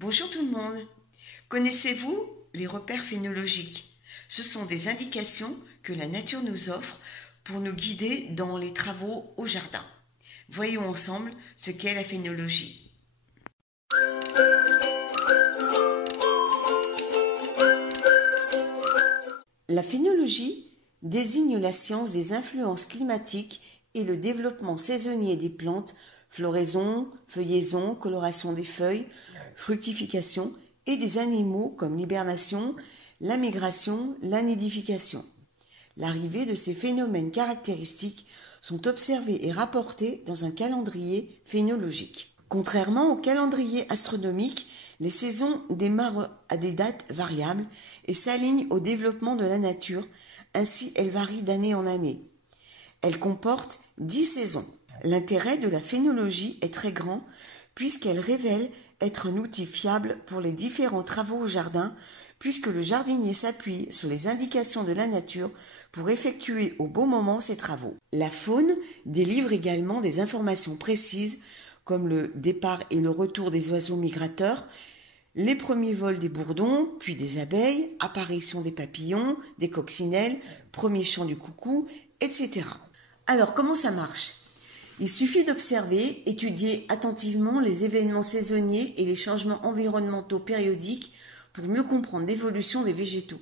Bonjour tout le monde. Connaissez-vous les repères phénologiques? Ce sont des indications que la nature nous offre pour nous guider dans les travaux au jardin. Voyons ensemble ce qu'est la phénologie. La phénologie désigne la science des influences climatiques et le développement saisonnier des plantes, floraison, feuillaison, coloration des feuilles, fructification, et des animaux comme l'hibernation, la migration, la nidification. L'arrivée de ces phénomènes caractéristiques sont observés et rapportés dans un calendrier phénologique. Contrairement au calendrier astronomique, les saisons démarrent à des dates variables et s'alignent au développement de la nature, ainsi elles varient d'année en année. Elles comportent 10 saisons. L'intérêt de la phénologie est très grand puisqu'elle révèle être un outil fiable pour les différents travaux au jardin, puisque le jardinier s'appuie sur les indications de la nature pour effectuer au bon moment ses travaux. La faune délivre également des informations précises comme le départ et le retour des oiseaux migrateurs, les premiers vols des bourdons, puis des abeilles, apparition des papillons, des coccinelles, premier chant du coucou, etc. Alors, comment ça marche ? Il suffit d'observer, étudier attentivement les événements saisonniers et les changements environnementaux périodiques pour mieux comprendre l'évolution des végétaux.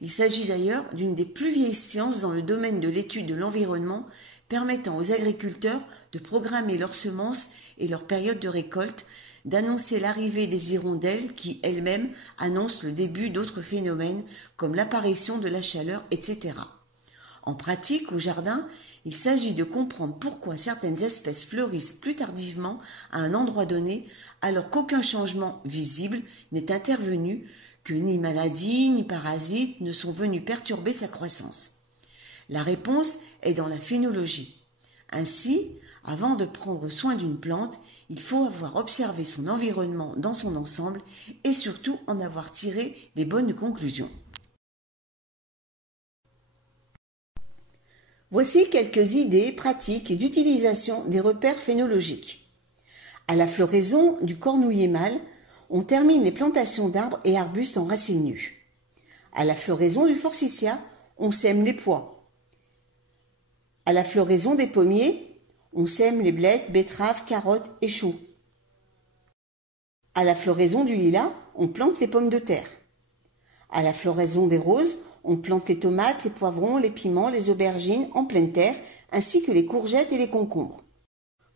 Il s'agit d'ailleurs d'une des plus vieilles sciences dans le domaine de l'étude de l'environnement, permettant aux agriculteurs de programmer leurs semences et leur période de récolte, d'annoncer l'arrivée des hirondelles qui elles-mêmes annoncent le début d'autres phénomènes comme l'apparition de la chaleur, etc. En pratique, au jardin, il s'agit de comprendre pourquoi certaines espèces fleurissent plus tardivement à un endroit donné, alors qu'aucun changement visible n'est intervenu, que ni maladie ni parasites ne sont venus perturber sa croissance. La réponse est dans la phénologie. Ainsi, avant de prendre soin d'une plante, il faut avoir observé son environnement dans son ensemble et surtout en avoir tiré les bonnes conclusions. Voici quelques idées pratiques d'utilisation des repères phénologiques. À la floraison du cornouiller mâle, on termine les plantations d'arbres et arbustes en racines nues. À la floraison du forsythia, on sème les pois. À la floraison des pommiers, on sème les blettes, betteraves, carottes et choux. À la floraison du lilas, on plante les pommes de terre. À la floraison des roses, on plante les tomates, les poivrons, les piments, les aubergines en pleine terre, ainsi que les courgettes et les concombres.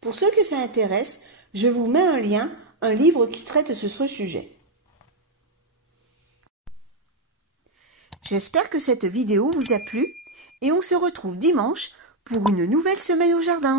Pour ceux que ça intéresse, je vous mets un lien, un livre qui traite ce sujet. J'espère que cette vidéo vous a plu et on se retrouve dimanche pour une nouvelle semaine au jardin.